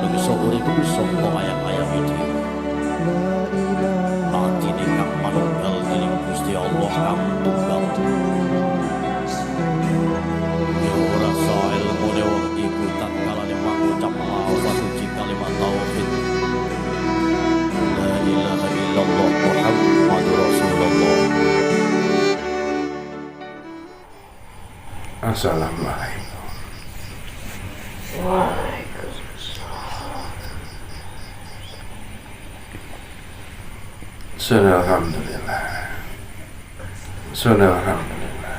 menungso urip sapa ayam-ayam iki. Latine kang manunggal dening Gusti Allah kang tunggal. Ya ora sae ilmune wong iku tatkalane mangucap lafaz suci kalimat tauhid. La ilaha illallah Muhammadur Rasulullah. Assalamualaikum. Alhamdulillah. Alhamdulillah.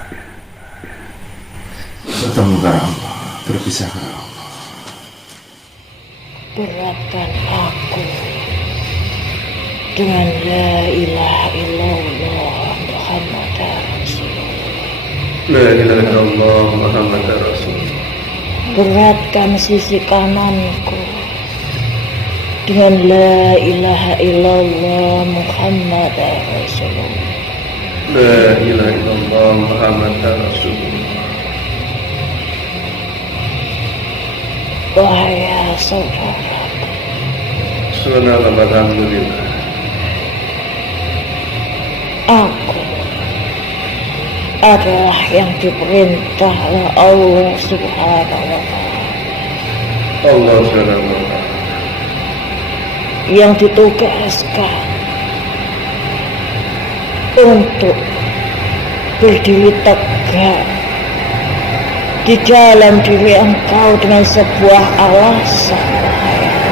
Bertemu kepada Allah, berpisah kepada Allah. Beratkan aku dengan la ilaha illallah Muhammad Rasulullah. La ilaha illallah Muhammad Rasulullah. Beratkan sisi kananku dengan la ilaha illallah Muhammad Rasulullah. La ilaha illallah Muhammad Rasulullah. Wahai saudaraku, Alhamdulillah. aku adalah yang diperintah oleh Allah Subhanahu wa Ta'ala, Allah Subhanahu wa Ta'ala, yang ditugaskan untuk berdiri tegak di dalam diri engkau dengan sebuah alasan.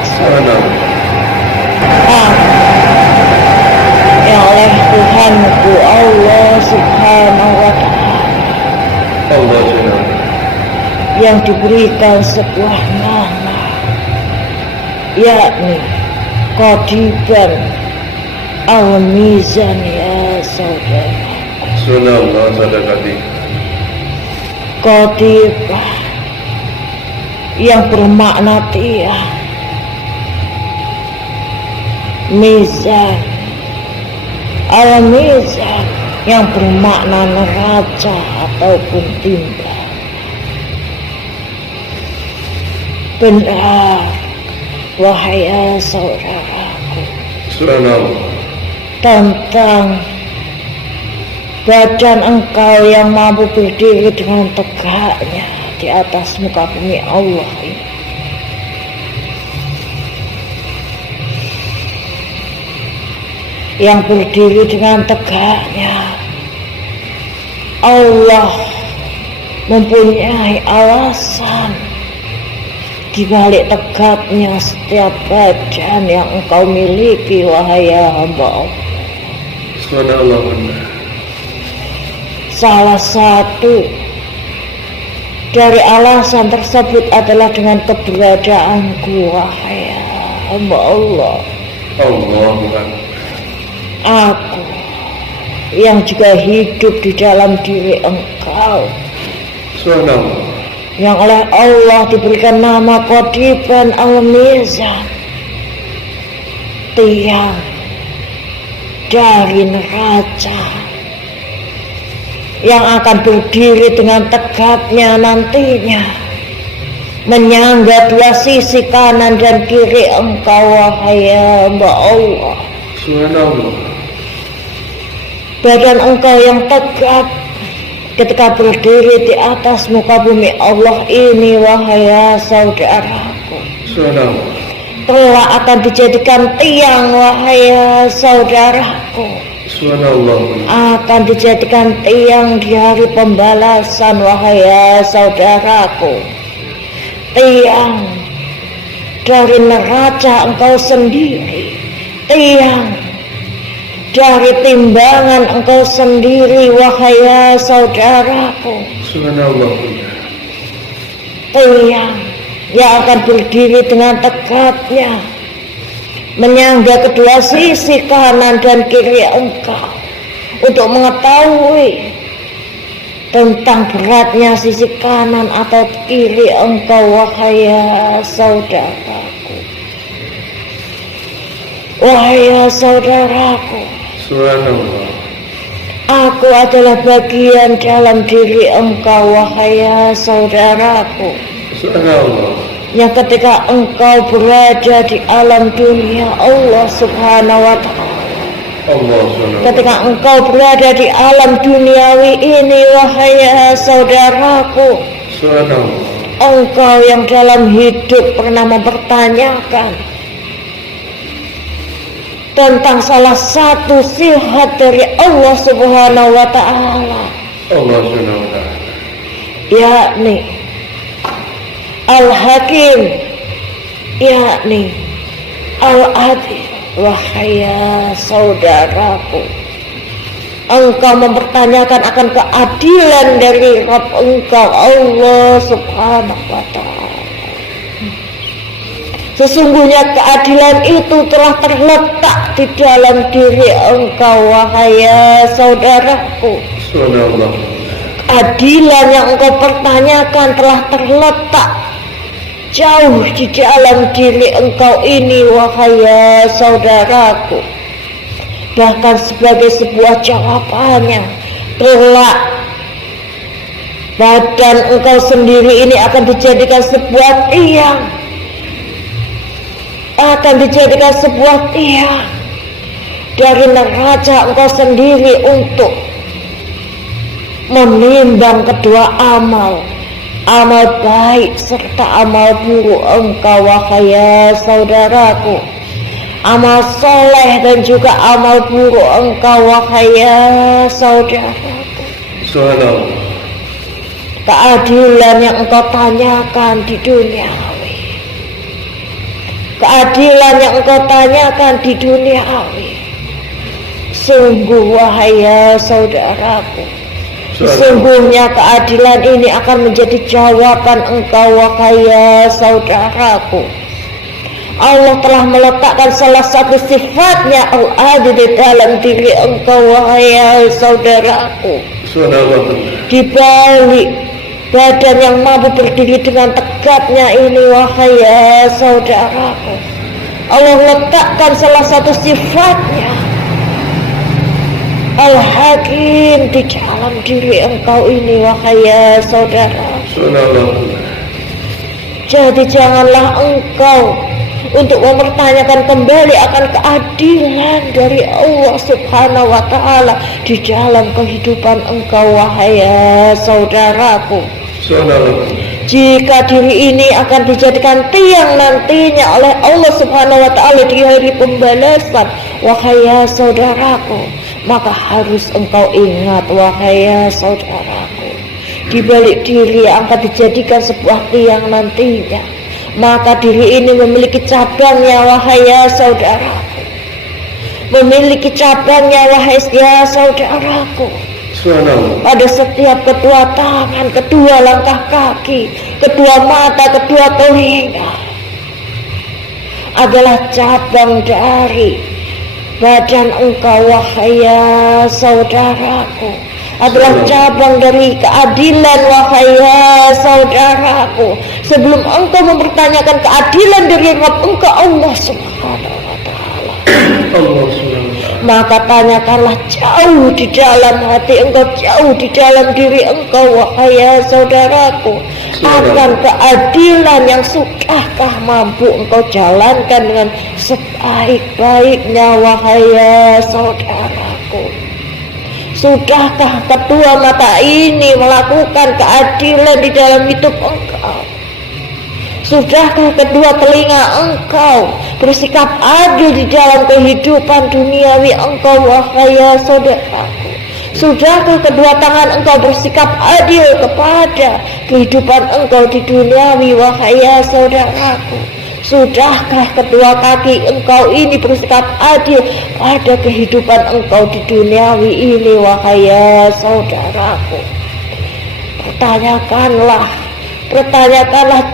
Subhanallah. Yang oleh Tuhanku Allah Subhanahu wa Ta'ala, Allah Subhanahu yang diberikan sebuah nama, yakni Qadiban Al-Mizan. Ya saudara, Subhanallah sadaqati. Qadibah yang bermakna tiang, mizan, al-mizan yang bermakna neraca ataupun timbang. Benar, wahai saudaraku, Subhanallah. tentang badan engkau yang mampu berdiri dengan tegaknya di atas muka bumi Allah ini. Yang berdiri dengan tegaknya, Allah mempunyai alasan di balik tegaknya setiap badan yang engkau miliki, wahai hamba Allah. Subhanallah. Salah satu dari alasan tersebut adalah dengan keberadaanku, wahai hamba Allah. Allah bukan. Aku yang juga hidup di dalam diri engkau, Subhanallah. yang oleh Allah diberikan nama Qadiban Al-Mizan, tiang dari neraca yang akan berdiri dengan tegaknya nantinya, menyangga dua sisi kanan dan kiri engkau, wahai hamba Allah. Subhanallah. Badan engkau yang tegak ketika berdiri di atas muka bumi Allah ini, wahai saudaraku, Subhanallah. kelak akan dijadikan tiang, wahai saudaraku, Subhanallah. akan dijadikan tiang di hari pembalasan, wahai saudaraku, tiang dari neraca engkau sendiri, tiang dari timbangan engkau sendiri, wahai saudaraku, Subhanallah. tiang yang akan berdiri dengan tegaknya, menyangga kedua sisi kanan dan kiri engkau, untuk mengetahui tentang beratnya sisi kanan atau kiri engkau, wahai saudaraku, wahai saudaraku. Subhanallah. Aku adalah bagian dalam diri engkau, wahai saudaraku, Subhanallah. yang ketika engkau berada di alam dunia Allah Subhanahu wa ta'ala, Allah Subhanahu ketika engkau berada di alam duniawi ini, wahai saudaraku, engkau yang dalam hidup pernah mempertanyakan tentang salah satu sifat dari Allah Subhanahu wa ta'ala, Allah Subhanahu wa ta'ala, yakni Al-Hakim, yakni Al-Adil. Wahai saudaraku, engkau mempertanyakan akan keadilan dari Rabb engkau Allah Subhanahu wa ta'ala. Sesungguhnya keadilan itu telah terletak di dalam diri engkau, wahai saudaraku. Keadilan yang engkau pertanyakan telah terletak jauh di dalam diri engkau ini, wahai saudaraku. Bahkan sebagai sebuah jawabannya, kelak badan engkau sendiri ini akan dijadikan sebuah tiang, akan dijadikan sebuah tiang dari neraca engkau sendiri untuk menimbang kedua amal baik serta amal buruk engkau, wahai saudaraku. Amal soleh dan juga amal buruk engkau, wahai saudaraku. Keadilan yang engkau tanyakan di duniawi, keadilan yang engkau tanyakan di duniawi, sungguh wahai saudaraku, sesungguhnya keadilan ini akan menjadi jawaban engkau, wahai saudaraku. Allah telah meletakkan salah satu sifatnya Al-Adil di dalam diri engkau, wahai saudaraku. Di balik badan yang mampu berdiri dengan tegapnya ini, wahai saudaraku, Allah letakkan salah satu sifatnya Al-Hakim di dalam diri engkau ini, wahai saudara. Jadi janganlah engkau untuk mempertanyakan kembali akan keadilan dari Allah Subhanahu wa ta'ala di dalam kehidupan engkau, wahai saudaraku. Jika diri ini akan dijadikan tiang nantinya oleh Allah Subhanahu wa ta'ala di hari pembalasan, wahai saudaraku, maka harus engkau ingat, wahai saudaraku, di balik diri akan dijadikan sebuah tiang nantinya, maka diri ini memiliki cabangnya, wahai saudaraku, memiliki cabangnya, wahai saudaraku. Pada setiap kedua tangan, kedua langkah kaki, kedua mata, kedua telinga adalah cabang dari badan engkau, wahai saudaraku, adalah cabang dari keadilan, wahai saudaraku. Sebelum engkau mempertanyakan keadilan dari Rabb engkau Allah Subhanahu wa ta'ala, maka tanyakanlah jauh di dalam hati engkau, jauh di dalam diri engkau, wahai saudaraku, akan keadilan yang sudahkah mampu engkau jalankan dengan sebaik-baiknya, wahai saudaraku. Sudahkah kedua mata ini melakukan keadilan di dalam hidup engkau? Sudahkah kedua telinga engkau bersikap adil di dalam kehidupan duniawi engkau, wahai saudaraku? Sudahkah kedua tangan engkau bersikap adil kepada kehidupan engkau di duniawi, wahai saudaraku? Sudahkah kedua kaki engkau ini bersikap adil pada kehidupan engkau di duniawi ini, wahai saudaraku? Pertanyakanlah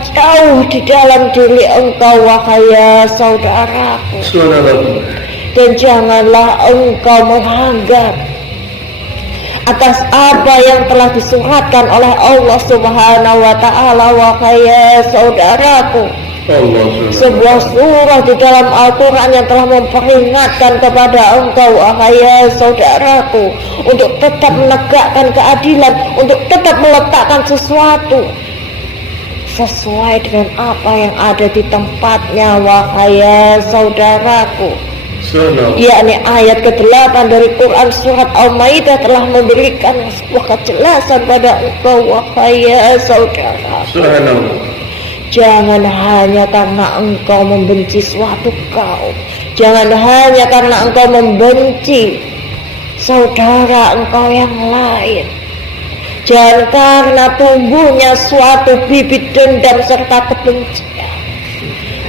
jauh di dalam diri engkau, wahai saudaraku. Dan janganlah engkau menganggap atas apa yang telah disuratkan oleh Allah Subhanahu wa ta'ala, wahai saudaraku. Sebuah surah di dalam Al-Quran yang telah memperingatkan kepada engkau, wahai saudaraku, untuk tetap menegakkan keadilan, untuk tetap meletakkan sesuatu sesuai dengan apa yang ada di tempatnya, wahai saudaraku. Yakni ayat ke-8 dari Quran surat Al-Maidah telah memberikan sebuah kejelasan pada engkau, wahai saudaraku. Jangan hanya karena engkau membenci suatu kaum, jangan hanya karena engkau membenci saudara engkau yang lain, jangan karena tumbuhnya suatu bibit dendam serta kebencian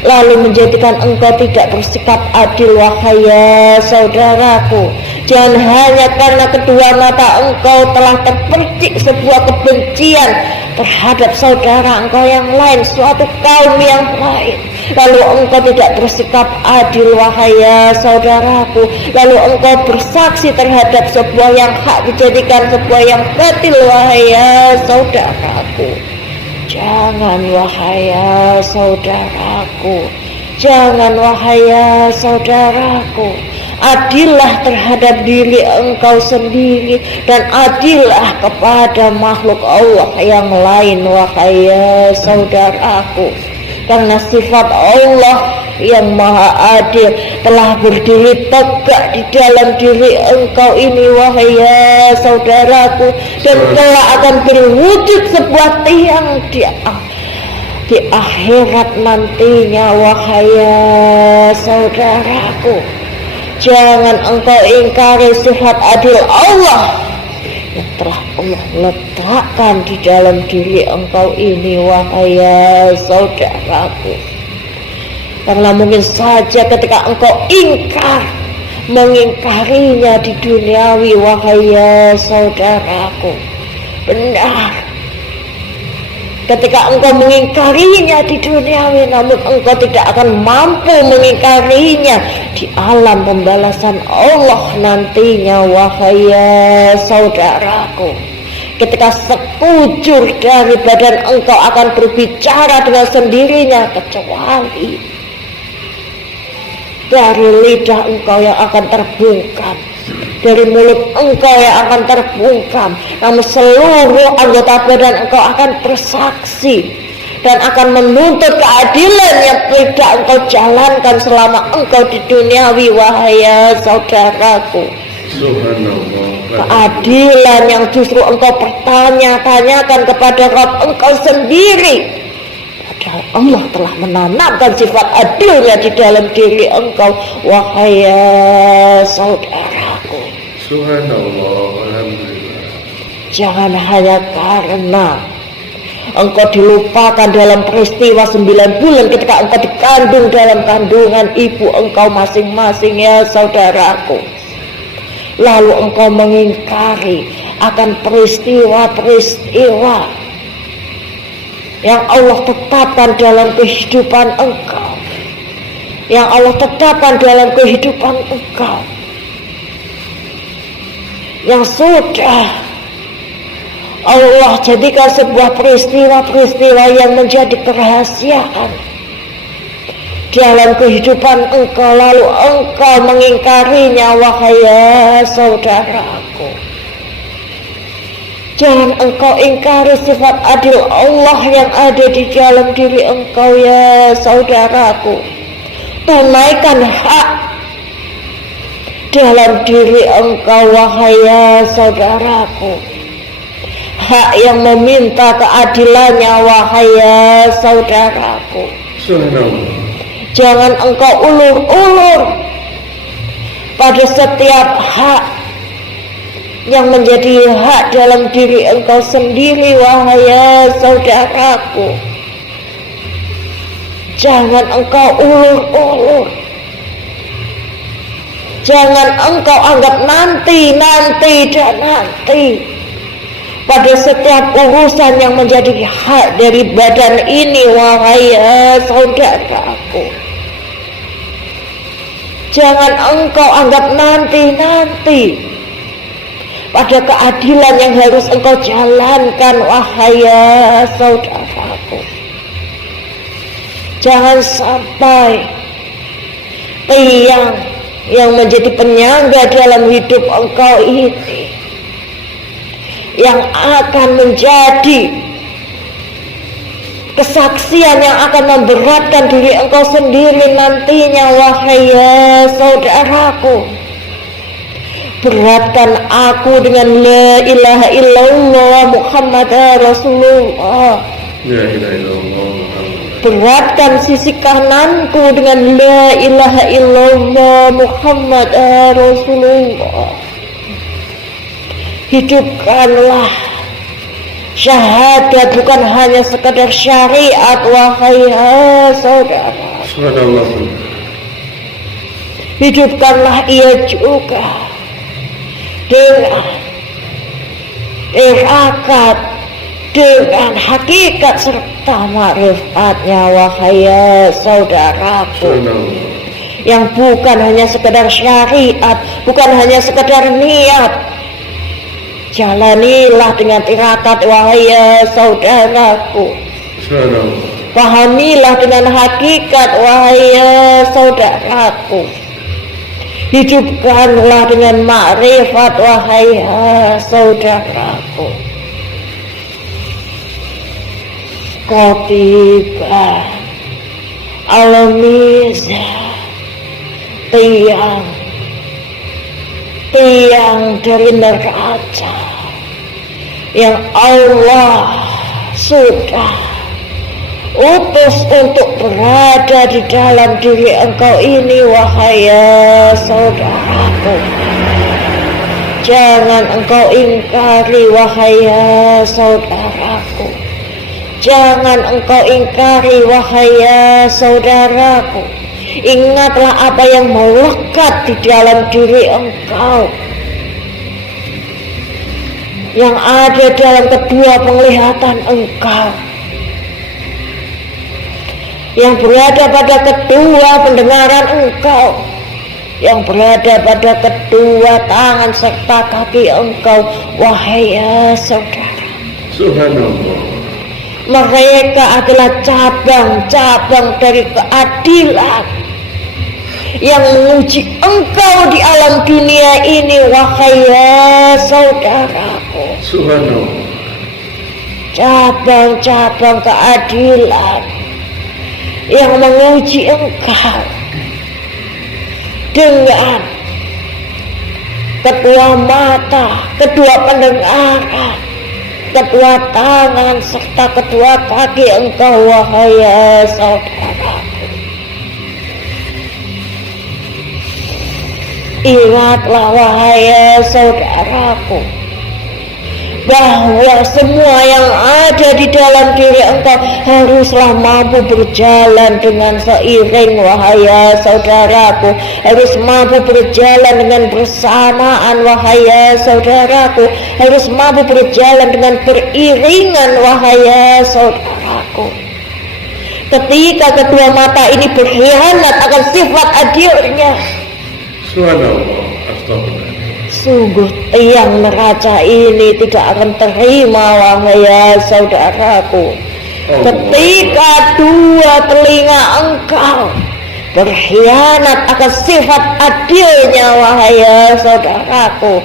lalu menjadikan engkau tidak bersikap adil, wahai saudaraku. Jangan hanya karena kedua mata engkau telah terpercik sebuah kebencian terhadap saudara engkau yang lain, suatu kaum yang lain, lalu engkau tidak bersikap adil, wahai saudaraku, lalu engkau bersaksi terhadap sebuah yang hak dijadikan sebuah yang batil, wahai saudaraku. Jangan, wahai saudaraku, jangan, wahai saudaraku. Adillah terhadap diri engkau sendiri dan adillah kepada makhluk Allah yang lain, wahai saudaraku. Karena sifat Allah yang maha adil telah berdiri tegak di dalam diri engkau ini, wahai saudaraku, dan telah akan berwujud sebuah tiang di akhirat nantinya, wahai saudaraku. Jangan engkau ingkari sifat adil Allah yang telah Allah letakkan di dalam diri engkau ini, wahai saudaraku. Karena mungkin saja ketika engkau mengingkarinya di duniawi, wahai saudaraku, benar, ketika engkau mengingkarinya di duniawi, namun engkau tidak akan mampu mengingkarinya di alam pembalasan Allah nantinya, wahai saudaraku. Ketika sekujur dari badan engkau akan berbicara dengan sendirinya, kecuali dari lidah engkau yang akan terbungkam, dari mulut engkau yang akan terbungkam, namun seluruh anggota badan engkau akan bersaksi dan akan menuntut keadilan yang tidak engkau jalankan selama engkau di duniawi, wahai saudaraku. Keadilan yang justru engkau bertanya-tanyakan kepada Rabb engkau sendiri, padahal Allah telah menanamkan sifat adilnya di dalam diri engkau, wahai saudaraku. Subhanallah, alhamdulillah. Jangan hanya karena engkau dilupakan dalam peristiwa 9 bulan ketika engkau dikandung dalam kandungan ibu engkau masing-masing, ya saudaraku, lalu engkau mengingkari akan peristiwa-peristiwa yang Allah tetapkan dalam kehidupan engkau, yang Allah tetapkan dalam kehidupan engkau, yang sudah Allah jadikan sebuah peristiwa-peristiwa yang menjadi kerahasiaan dalam kehidupan engkau, lalu engkau mengingkarinya, wahai saudaraku. Jangan engkau ingkari sifat adil Allah yang ada di dalam diri engkau, ya saudaraku. Tunaikan hak dalam diri engkau, wahai saudaraku. Hak yang meminta keadilannya, wahai saudaraku. Jangan engkau ulur-ulur pada setiap hak yang menjadi hak dalam diri engkau sendiri, wahai saudaraku. Jangan engkau ulur-ulur, jangan engkau anggap nanti pada setiap urusan yang menjadi hak dari badan ini, wahai saudaraku. Jangan engkau anggap nanti pada keadilan yang harus engkau jalankan, wahai saudaraku. Jangan sampai tiang yang menjadi penyangga dalam hidup engkau ini, yang akan menjadi kesaksian yang akan memberatkan diri engkau sendiri nantinya, wahai ya saudaraku. Beratkan aku dengan la ilaha illallah Muhammad Rasulullah. La ilaha illallah Muhammad. Beratkan sisi kananku dengan la ilaha illallah Muhammad Rasulullah. Hidupkanlah syahadat bukan hanya sekadar syariat, wahai saudara. Subhanallah. Hidupkanlah ia juga dengan irakat, dengan hakikat serta ma'rifatnya, wahai saudaraku. Subhanallah. Yang bukan hanya sekedar syariat, bukan hanya sekedar niat. Jalanilah dengan tirakat, wahai saudaraku. Subhanallah. Pahamilah dengan hakikat, wahai saudaraku. Hidupkanlah dengan makrifat, wahai saudaraku. Qatiba al-mizan, tiang dari neraca yang Allah sudah utus untuk berada di dalam diri engkau ini, wahai saudaraku. Jangan engkau ingkari, wahai saudaraku. Jangan engkau ingkari, wahai saudaraku. Ingatlah apa yang melekat di dalam diri engkau, yang ada dalam kedua penglihatan engkau, yang berada pada kedua pendengaran engkau, yang berada pada kedua tangan serta kaki engkau, wahai saudara. Subhanallah. Mereka adalah cabang-cabang dari keadilan yang menguji engkau di alam dunia ini, wahai saudaraku. Subhanallah. Cabang-cabang keadilan yang menguji engkau dengan kedua mata, kedua pendengaran, kedua tangan serta kedua kaki engkau, wahai saudaraku. Ingatlah, wahai saudaraku, bahwa semua yang ada di dalam diri engkau haruslah mampu berjalan dengan seiring, wahai saudaraku. Harus mampu berjalan dengan bersamaan, wahai saudaraku. Harus mampu berjalan dengan beriringan, wahai saudaraku. Ketika kedua mata ini berkhianat akan sifat adilnya, Subhanallah. Astagfirullah. sungguh tiang neraca ini tidak akan terima, wahai saudaraku. Ketika dua telinga engkau berkhianat akan sifat adilnya, wahai saudaraku,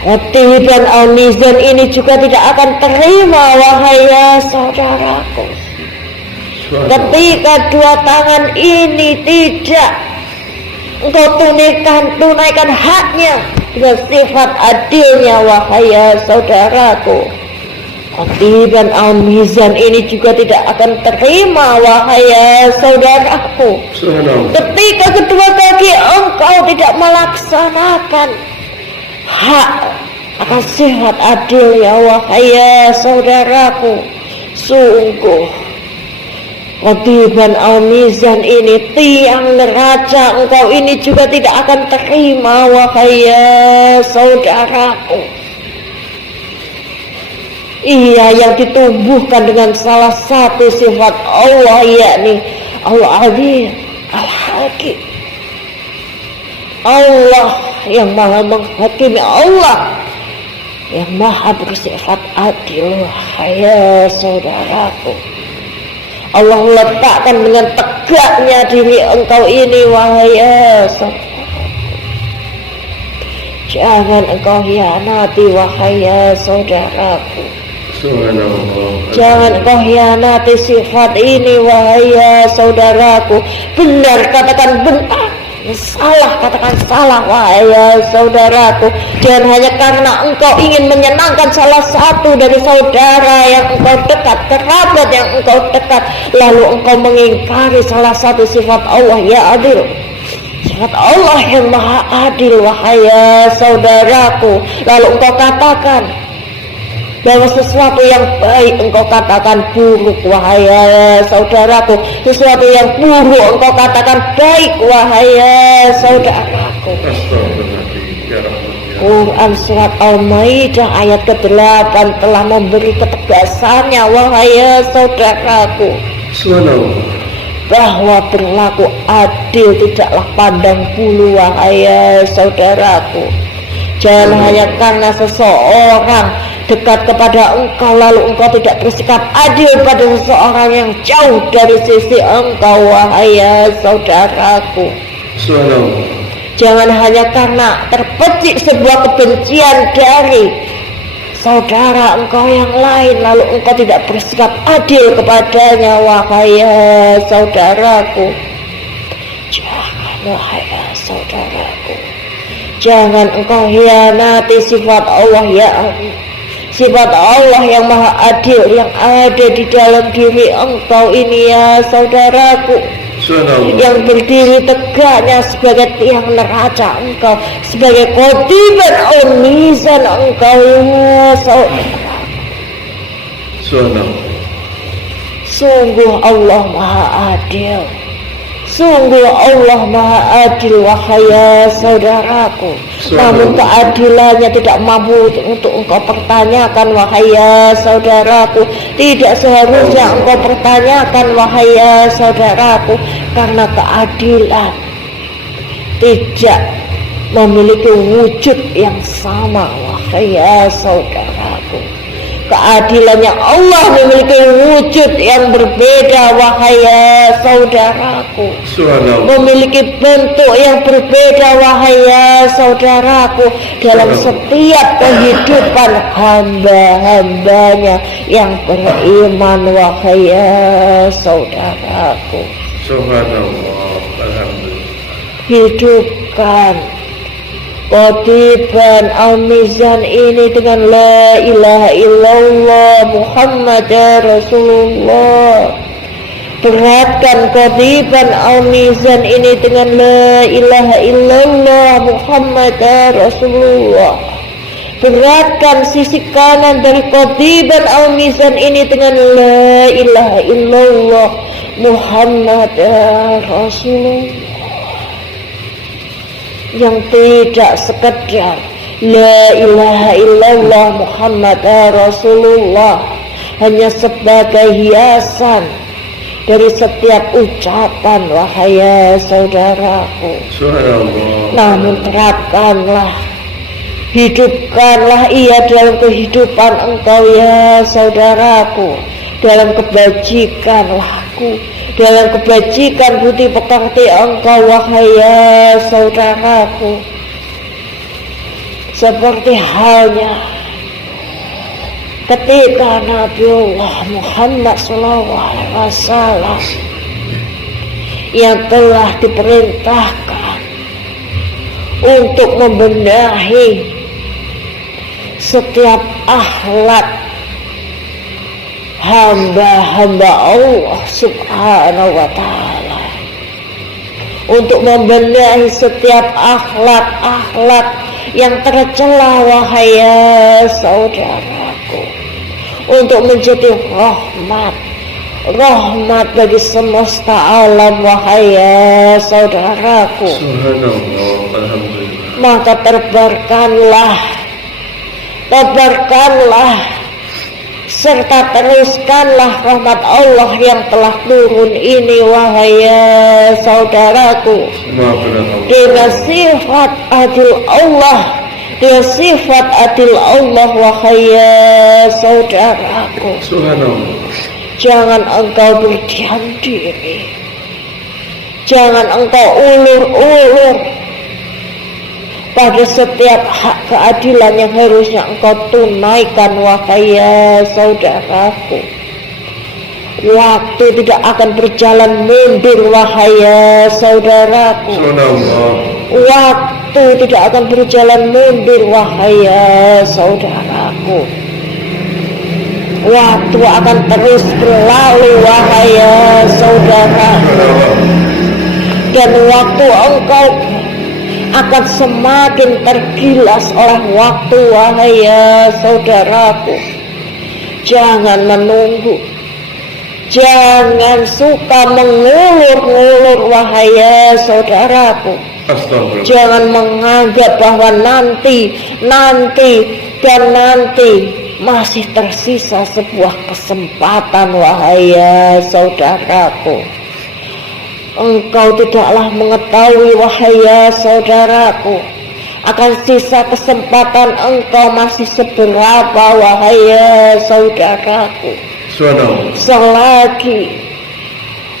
Qatiban al-mizan ini juga tidak akan terima, wahai saudaraku. Ketika dua tangan ini tidak engkau tunaikan haknya dengan sifat adilnya, wahai saudaraku, Qatiban al-mizan ini juga tidak akan terima, wahai saudaraku. Ketika kedua kaki engkau tidak melaksanakan hak akan sifat adilnya, wahai saudaraku, sungguh Qatiban al-mizan ini, tiang neraca engkau ini juga tidak akan terima, wahai saudaraku. Ia yang ditumbuhkan dengan salah satu sifat Allah, yakni Al-Alim, Al-Hakim. Allah yang maha menghakimi, Allah yang maha bersifat adil, wahai saudaraku. Allah letakkan dengan tegaknya diri engkau ini, wahai saudaraku. Jangan engkau hianati, wahai saudaraku. Subhanallah. Jangan kau hianati sifat ini wahai saudaraku. Benar katakan benar, salah katakan salah wahai saudaraku. Dan hanya karena engkau ingin menyenangkan salah satu dari saudara yang engkau dekat, kerabat yang engkau dekat, lalu engkau mengingkari salah satu sifat Allah ya adil, sifat Allah yang maha adil wahai saudaraku, lalu engkau katakan bahwa sesuatu yang baik engkau katakan buruk wahai saudaraku, sesuatu yang buruk engkau katakan baik wahai saudaraku. Quran surat Al-Maidah ayat ke-8 telah memberi ketegasannya wahai saudaraku, bahwa berlaku adil tidaklah pandang bulu wahai saudaraku. Jangan hanya karena seseorang dekat kepada engkau lalu engkau tidak bersikap adil pada seseorang yang jauh dari sisi engkau wahai saudaraku. Jangan hanya karena terpecik sebuah kebencian dari saudara engkau yang lain lalu engkau tidak bersikap adil kepadanya wahai saudaraku. Jangan wahai saudaraku, jangan engkau hianati sifat Allah ya Allah, sifat Allah yang maha adil yang ada di dalam diri engkau ini ya saudaraku, yang berdiri tegaknya sebagai tiang neraca engkau, sebagai qadiban al-mizan engkau ya saudaraku. Sungguh Allah maha adil, sungguh Allah maha adil wahai saudaraku. Namun keadilannya tidak mampu untuk engkau pertanyakan wahai saudaraku. Tidak seharusnya engkau pertanyakan wahai saudaraku, karena keadilan tidak memiliki wujud yang sama wahai saudaraku. Keadilannya Allah memiliki wujud yang berbeda wahai saudaraku, memiliki bentuk yang berbeda wahai saudaraku dalam setiap kehidupan hamba-hambanya yang beriman wahai saudaraku. Subhanallah. Alhamdulillah. Hidupkan qadiban al-mizan ini dengan la ilaha illallah Muhammad Rasulullah. Beratkan qadiban al-mizan ini dengan la ilaha illallah Muhammad Rasulullah. Beratkan sisi kanan dari qadiban al-mizan ini dengan la ilaha illallah Muhammad Rasulullah, yang tidak sekedar la ilaha illallah Muhammad Rasulullah hanya sebagai hiasan dari setiap ucapan wahai saudaraku. Namun terapkanlah, hidupkanlah ia dalam kehidupan engkau ya saudaraku, dalam kebajikan laku, dalam kebajikan budi pekerti engkau wahai saudaraku. Seperti halnya ketika Nabiullah Muhammad SAW yang telah diperintahkan untuk membenahi setiap akhlak hamba-hamba Allah subhanahu wa ta'ala, untuk membenahi setiap akhlak-akhlak yang tercela wahai saudaraku, untuk menjadi rahmat bagi semesta alam wahai saudaraku. Subhanallah. Alhamdulillah. Maka tebarkanlah serta teruskanlah rahmat Allah yang telah turun ini wahai saudaraku, dengan sifat adil Allah, dengan sifat adil Allah wahai saudaraku. Jangan engkau berdiam diri, jangan engkau ulur-ulur pada setiap hak keadilan yang harusnya engkau tunaikan, wahai ya saudaraku. Waktu tidak akan berjalan mundur, wahai ya saudaraku. Waktu tidak akan berjalan mundur, wahai ya saudaraku. Waktu akan terus berlalu, wahai ya saudaraku. Dan waktu engkau akan semakin tergilas oleh waktu, wahai ya saudaraku. Jangan menunggu, jangan suka mengulur-ngulur, wahai ya saudaraku. Jangan menganggap bahwa nanti masih tersisa sebuah kesempatan, wahai ya saudaraku. Engkau tidaklah mengetahui, wahai ya saudaraku, akan sisa kesempatan engkau masih seberapa, wahai ya saudaraku. Selagi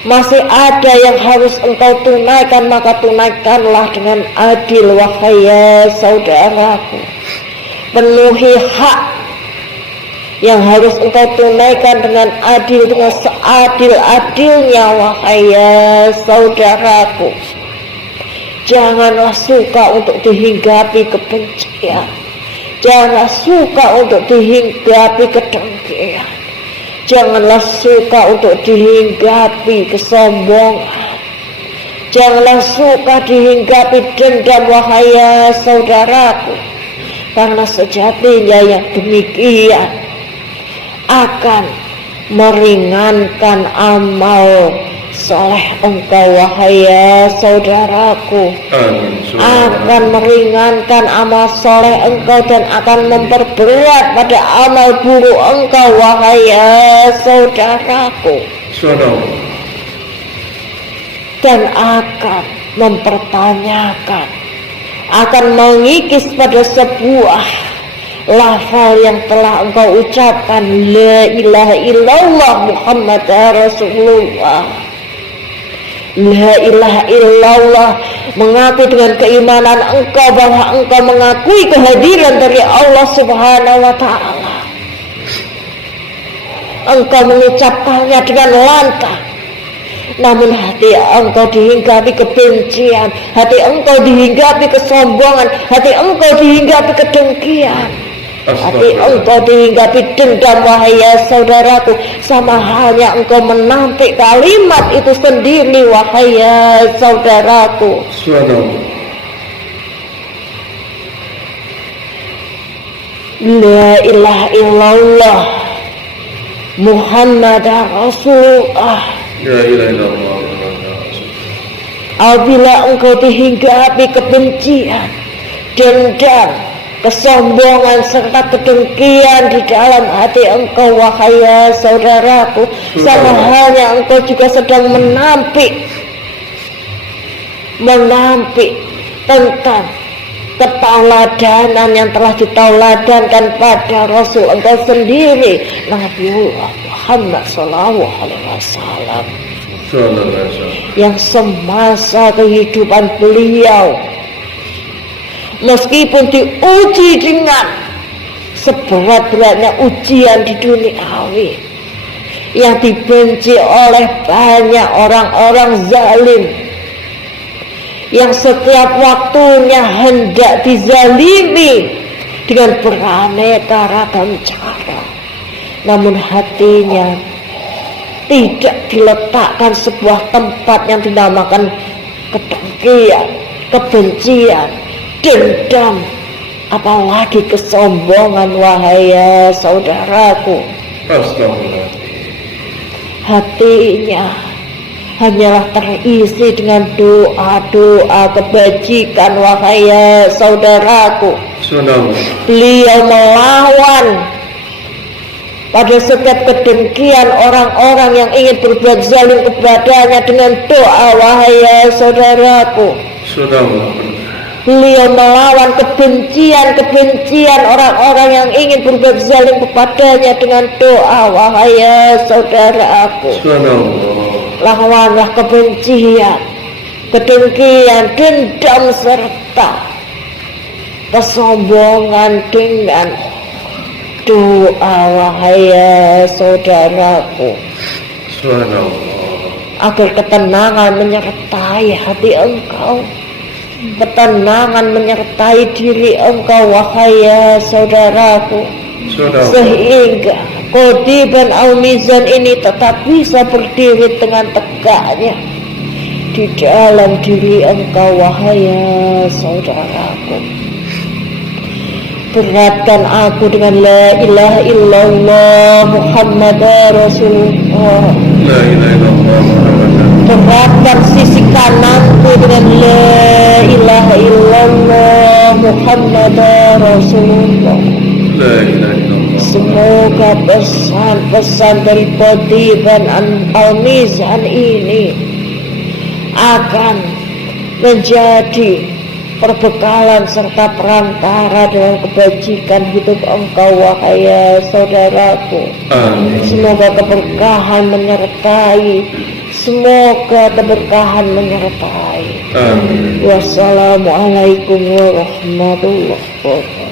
masih ada yang harus engkau tunaikan, maka tunaikanlah dengan adil, wahai ya saudaraku. Penuhi hak yang harus engkau tunaikan dengan adil, dengan seadil-adilnya, wahai ya saudaraku. Janganlah suka untuk dihinggapi kebencian, janganlah suka untuk dihinggapi kedengkian, janganlah suka untuk dihinggapi kesombongan, janganlah suka dihinggapi dendam, wahai ya saudaraku. Karena sejatinya yang demikian akan meringankan amal soleh engkau, wahai ya saudaraku. Akan meringankan amal soleh engkau dan akan memperberat pada amal buruk engkau, wahai ya saudaraku. Dan akan mempertanyakan, akan mengikis pada sebuah lafal yang telah engkau ucapkan, la ilaha illallah Muhammad Rasulullah. La ilaha illallah, mengaku dengan keimanan engkau bahwa engkau mengakui kehadiran dari Allah Subhanahu wa ta'ala. Engkau mengucapkannya dengan lantang, namun hati engkau dihinggapi kebencian, hati engkau dihinggapi kesombongan, hati engkau dihinggapi kedengkian, hati engkau dihinggapi dendam, wahai ya saudaraku. Sama halnya engkau menampik kalimat itu sendiri, wahai ya saudaraku. La ilaha illallah Muhammad Rasulullah. Apabila engkau dihinggapi kebencian, dendam, kesombongan serta kedengkian di dalam hati engkau, wahai ya saudaraku, sama halnya engkau juga sedang menampik tentang ketauladanan yang telah ditauladankan pada Rasul engkau sendiri, Nabiullah Muhammad sallallahu alaihi wasallam, yang semasa kehidupan beliau, meskipun diuji dengan seberat-beratnya ujian di duniawi, yang dibenci oleh banyak orang-orang zalim, yang setiap waktunya hendak dizalimi dengan beraneka ragam cara, namun hatinya tidak diletakkan sebuah tempat yang dinamakan kedengkian, kebencian, dendam, apalagi kesombongan, wahai ya saudaraku. Hatinya hanyalah terisi dengan doa-doa kebajikan, wahai ya saudaraku. Beliau melawan pada setiap kedengkian orang-orang yang ingin berbuat zalim kepadanya dengan doa, wahai ya saudaraku. Beliau melawan kebencian orang-orang yang ingin berbuat zalim kepadanya dengan doa, wahai ya saudaraku. Lawanlah kebencian, kedengkian, dendam serta kesombongan dengan doa, wahai saudaraku, Subhanallah. agar ketenangan menyertai hati engkau, ketenangan menyertai diri engkau, wahai saudaraku, sehingga Qadiban al-Mizan ini tetap bisa berdiri dengan tegaknya di dalam diri engkau, wahai saudaraku. Beratkan aku dengan la ilaha illallah Muhammad Rasulullah. La ilaha illallah Muhammadan. Beratkan sisi kananku dengan la ilaha illallah Muhammad Rasulullah. La ilaha illallah. Semoga pesan-pesan dari Qadiban al-Mizan ini akan menjadi perbekalan serta perantara dengan kebajikan hidup engkau, wahai saudaraku. Amin. Semoga keberkahan menyertai, semoga keberkahan menyertai. Amin. Wassalamualaikum warahmatullahi wabarakatuh.